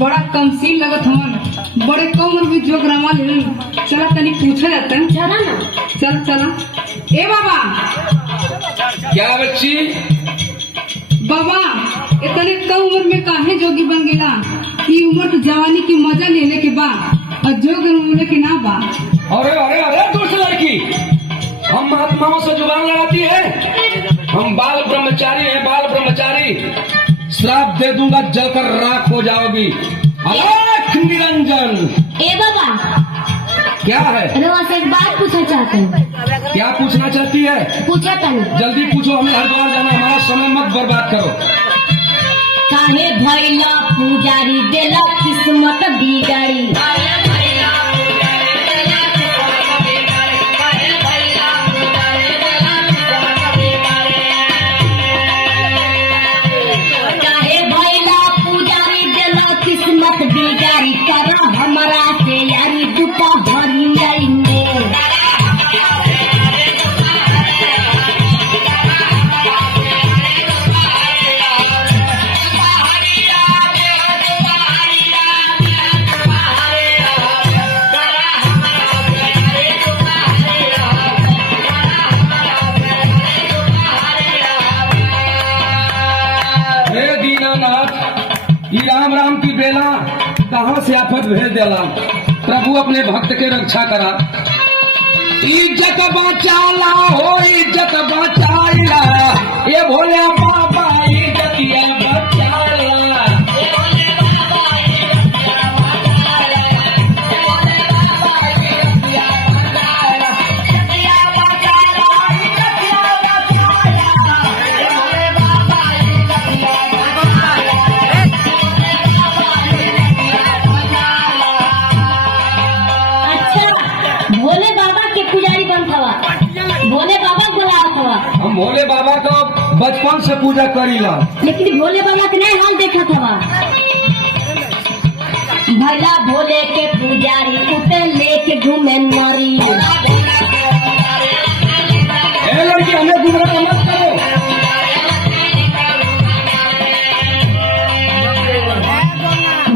बड़ा कमसीन लगत हवन, बड़े कम उम्र में जोग रमा ले। चला तनी पूछा जाता है। चला ना। चल चला। ए बाबा। क्या बच्ची? बाबा इतने कम उम्र में काहे जोगी बन गेला? ई उम्र तो जवानी की मजा लेने के बाद और जोग होने के ना बा। अरे अरे अरे दूसरी लड़की, हम महात्माओं से जुबान लड़ाती है। हम बाल ब्रह्मचारी हैं, बाल ब्रह्मचारी। श्राप दे दूंगा, जलकर राख हो जाओगी। अलख निरंजन। ए बाबा, क्या है? रवा से एक बात पूछना चाहते हैं। क्या पूछना चाहती है? पूछा तनी। जल्दी पूछो, हमें हरिद्वार जाना, हमारा समय मत बर्बाद करो। काहे भैला पुजारी देला किस्मत बिगाड़ी। किस्मत बिगाड़ी करा हमारा से यारी दुपा भरी जाएंगे। हे दीनानाथ, ये राम राम की बेला कहाँ से आफत भेज देला। प्रभु अपने भक्त के रक्षा करा। इज्जत बचाला हो, इज्जत बचाला, ये भोले बाबा इज्जतिया बचाला। भोले बाबा के पुजारी बनता हुआ, भोले बाबा गवार हुआ। हम भोले बाबा का बचपन से पूजा करीला, लेकिन भोले बाबा के नहीं हाल देखा था। भला भोले के पुजारी उसे लेके घूमे मरी। ए लड़की, हमें गुमराह मत करो।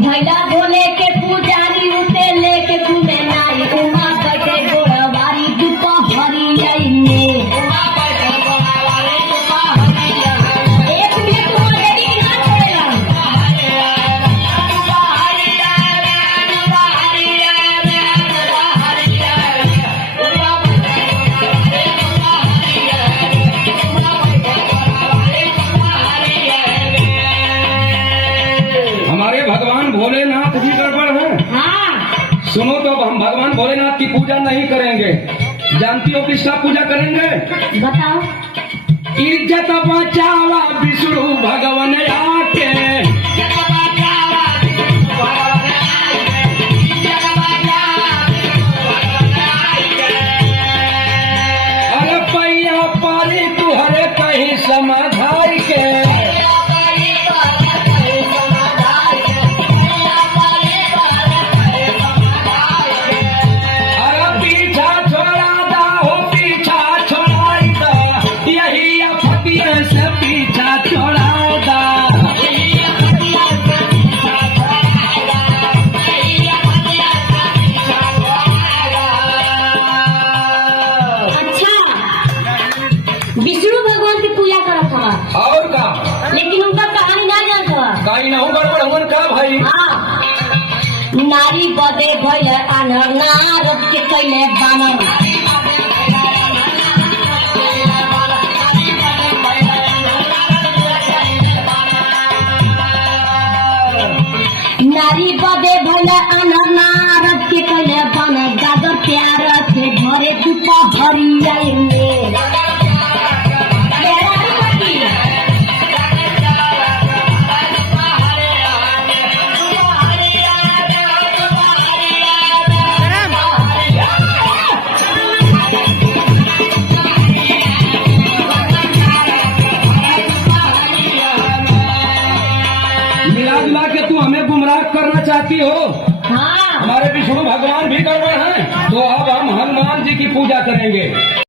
भला भोले के पुजारी उसे लेके घूमे नाई। उमा बैठे गोड़वारी दुपा हरी जाइने। एक मिनट और देरी की ना छोड़ेगा। हमारे भगवान भोलेनाथ भी गड़बड़ है। हाँ, सुनो तो, अब हम भगवान भोलेनाथ की पूजा नहीं करेंगे। जानती हो किसका पूजा करेंगे? बताओ। इज्जत बचावा विष्णु भगवान आके। अरे पैया पारी तुहरे कहीं समाधाई के। अरे पीछा छोड़ा दा हो, पीछा छोड़ाई दा, यही अफतिया से पीछा छोड़ा दा। अच्छा, विष्णु भगवान की पूजा करत हवा, और का लेकिन उनका कहानी ना जानत हवा। काई ना हो गड़बड़ हुन का भाई। हाँ, नारी बदे भइले आनर, नारद के कैले बानर। नारी बदे भइले आनर, नारद के कैले बानर। गागर प्यार से घरे दुपा हरी जाएंगे। मिला जुला के तू हमें गुमराह करना चाहती हो। हाँ, हमारे विष्णु भगवान भी गड़बड़ हैं, तो अब हम हनुमान जी की पूजा करेंगे।